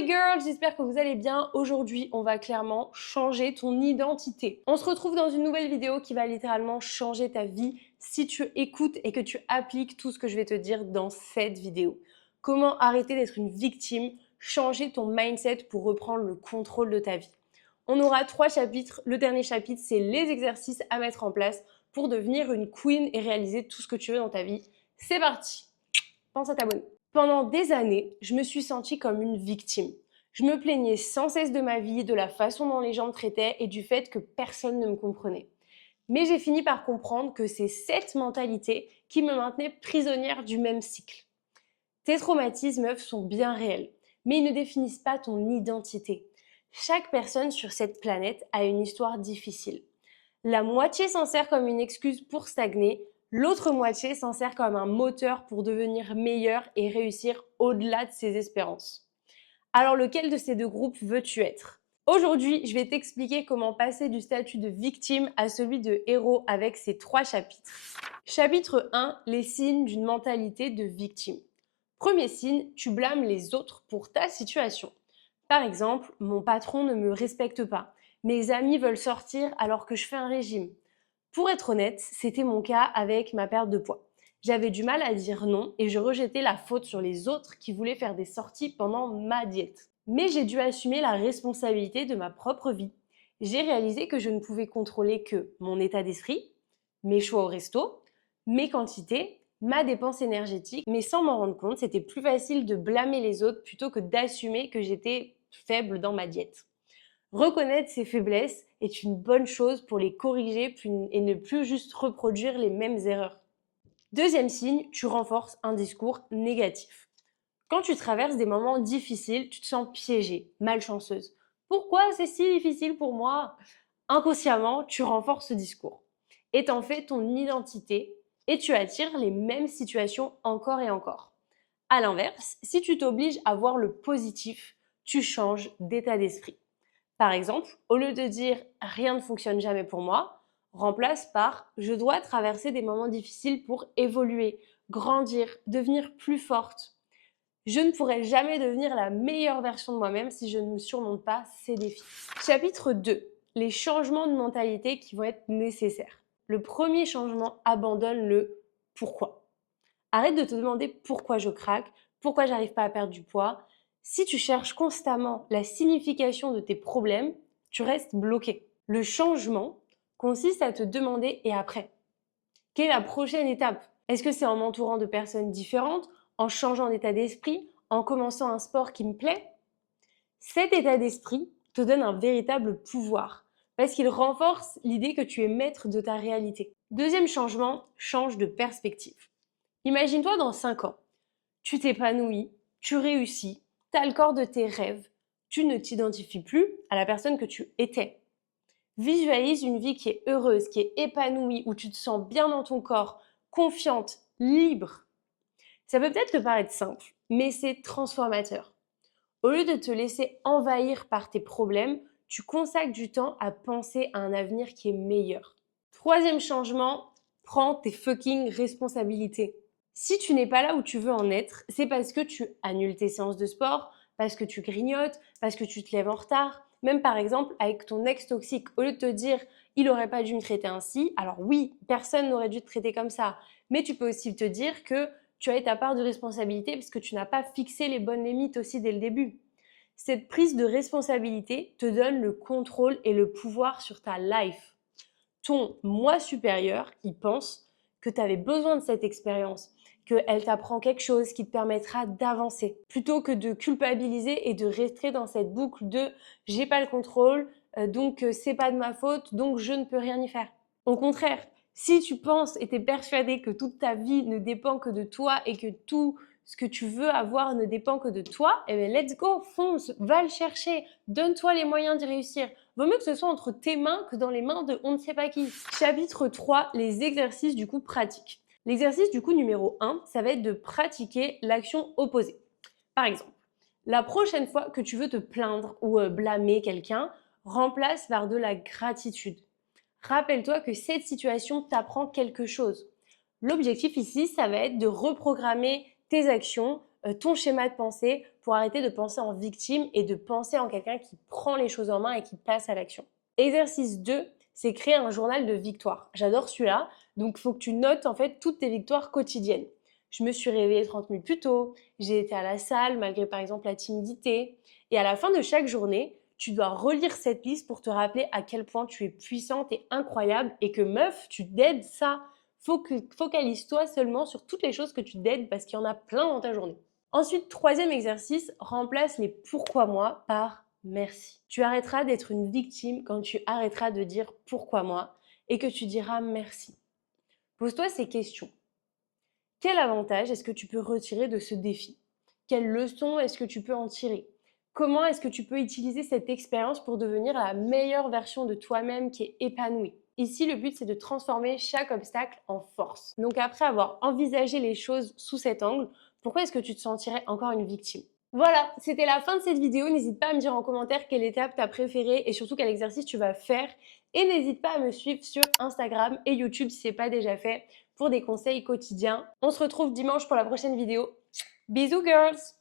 les girls, j'espère que vous allez bien. Aujourd'hui, on va clairement changer ton identité. On se retrouve dans une nouvelle vidéo qui va littéralement changer ta vie si tu écoutes et que tu appliques tout ce que je vais te dire dans cette vidéo. Comment arrêter d'être une victime, changer ton mindset pour reprendre le contrôle de ta vie. On aura 3 chapitres. Le dernier chapitre, c'est les exercices à mettre en place pour devenir une queen et réaliser tout ce que tu veux dans ta vie. C'est parti! Pense à t'abonner. Pendant des années, je me suis sentie comme une victime. Je me plaignais sans cesse de ma vie, de la façon dont les gens me traitaient et du fait que personne ne me comprenait. Mais j'ai fini par comprendre que c'est cette mentalité qui me maintenait prisonnière du même cycle. Tes traumatismes, meuf, sont bien réels, mais ils ne définissent pas ton identité. Chaque personne sur cette planète a une histoire difficile. La moitié s'en sert comme une excuse pour stagner, l'autre moitié s'en sert comme un moteur pour devenir meilleur et réussir au-delà de ses espérances. Alors lequel de ces deux groupes veux-tu être? Aujourd'hui, je vais t'expliquer comment passer du statut de victime à celui de héros avec ces 3 chapitres. Chapitre 1, les signes d'une mentalité de victime. Premier signe, tu blâmes les autres pour ta situation. Par exemple, mon patron ne me respecte pas. Mes amis veulent sortir alors que je fais un régime. Pour être honnête, c'était mon cas avec ma perte de poids. J'avais du mal à dire non et je rejetais la faute sur les autres qui voulaient faire des sorties pendant ma diète. Mais j'ai dû assumer la responsabilité de ma propre vie. J'ai réalisé que je ne pouvais contrôler que mon état d'esprit, mes choix au resto, mes quantités, ma dépense énergétique, mais sans m'en rendre compte, c'était plus facile de blâmer les autres plutôt que d'assumer que j'étais faible dans ma diète. Reconnaître ses faiblesses est une bonne chose pour les corriger et ne plus juste reproduire les mêmes erreurs. Deuxième signe, tu renforces un discours négatif. Quand tu traverses des moments difficiles, tu te sens piégée, malchanceuse. Pourquoi c'est si difficile pour moi? Inconsciemment, tu renforces ce discours. Et t'en fais ton identité et tu attires les mêmes situations encore et encore. À l'inverse, si tu t'obliges à voir le positif, tu changes d'état d'esprit. Par exemple, au lieu de dire rien ne fonctionne jamais pour moi, remplace par je dois traverser des moments difficiles pour évoluer, grandir, devenir plus forte. Je ne pourrai jamais devenir la meilleure version de moi-même si je ne surmonte pas ces défis. Chapitre 2. Les changements de mentalité qui vont être nécessaires. Le premier changement abandonne le pourquoi. Arrête de te demander pourquoi je craque, pourquoi j'arrive pas à perdre du poids. Si tu cherches constamment la signification de tes problèmes, tu restes bloqué. Le changement consiste à te demander et après? Quelle est la prochaine étape? Est-ce que c'est en m'entourant de personnes différentes, en changeant d'état d'esprit, en commençant un sport qui me plaît? Cet état d'esprit te donne un véritable pouvoir parce qu'il renforce l'idée que tu es maître de ta réalité. Deuxième changement, change de perspective. Imagine-toi dans 5 ans. Tu t'épanouis, tu réussis, tu as le corps de tes rêves, tu ne t'identifies plus à la personne que tu étais. Visualise une vie qui est heureuse, qui est épanouie, où tu te sens bien dans ton corps, confiante, libre. Ça peut peut-être te paraître simple, mais c'est transformateur. Au lieu de te laisser envahir par tes problèmes, tu consacres du temps à penser à un avenir qui est meilleur. Troisième changement, prends tes fucking responsabilités. Si tu n'es pas là où tu veux en être, c'est parce que tu annules tes séances de sport, parce que tu grignotes, parce que tu te lèves en retard. Même par exemple avec ton ex toxique, au lieu de te dire il aurait pas dû me traiter ainsi, alors oui, personne n'aurait dû te traiter comme ça, mais tu peux aussi te dire que tu as ta part de responsabilité parce que tu n'as pas fixé les bonnes limites aussi dès le début. Cette prise de responsabilité te donne le contrôle et le pouvoir sur ta life. Ton moi supérieur, il pense que tu avais besoin de cette expérience, qu'elle t'apprend quelque chose qui te permettra d'avancer, plutôt que de culpabiliser et de rester dans cette boucle de j'ai pas le contrôle, donc c'est pas de ma faute, donc je ne peux rien y faire. Au contraire, si tu penses et t'es persuadé que toute ta vie ne dépend que de toi et que tout ce que tu veux avoir ne dépend que de toi, eh bien let's go, fonce, va le chercher, donne-toi les moyens d'y réussir. Vaut mieux que ce soit entre tes mains que dans les mains de on ne sait pas qui. Chapitre 3, les exercices du coup pratiques. L'exercice du coup numéro 1, ça va être de pratiquer l'action opposée. Par exemple, la prochaine fois que tu veux te plaindre ou blâmer quelqu'un, remplace par de la gratitude. Rappelle-toi que cette situation t'apprend quelque chose. L'objectif ici, ça va être de reprogrammer tes actions, ton schéma de pensée pour arrêter de penser en victime et de penser en quelqu'un qui prend les choses en main et qui passe à l'action. Exercice 2, c'est créer un journal de victoires. J'adore celui-là, donc il faut que tu notes en fait toutes tes victoires quotidiennes. Je me suis réveillée 30 minutes plus tôt, j'ai été à la salle malgré par exemple la timidité. Et à la fin de chaque journée, tu dois relire cette liste pour te rappeler à quel point tu es puissante et incroyable et que meuf, tu t'aides ça. Focalise-toi seulement sur toutes les choses que tu t'aides parce qu'il y en a plein dans ta journée. Ensuite, troisième exercice, remplace les pourquoi moi par merci. Tu arrêteras d'être une victime quand tu arrêteras de dire pourquoi moi et que tu diras merci. Pose-toi ces questions. Quel avantage est-ce que tu peux retirer de ce défi? Quelle leçon est-ce que tu peux en tirer? Comment est-ce que tu peux utiliser cette expérience pour devenir la meilleure version de toi-même qui est épanouie? Ici, le but, c'est de transformer chaque obstacle en force. Donc après avoir envisagé les choses sous cet angle, pourquoi est-ce que tu te sentirais encore une victime? Voilà, c'était la fin de cette vidéo. N'hésite pas à me dire en commentaire quelle étape t'as préférée et surtout quel exercice tu vas faire. Et n'hésite pas à me suivre sur Instagram et YouTube si ce n'est pas déjà fait pour des conseils quotidiens. On se retrouve dimanche pour la prochaine vidéo. Bisous girls!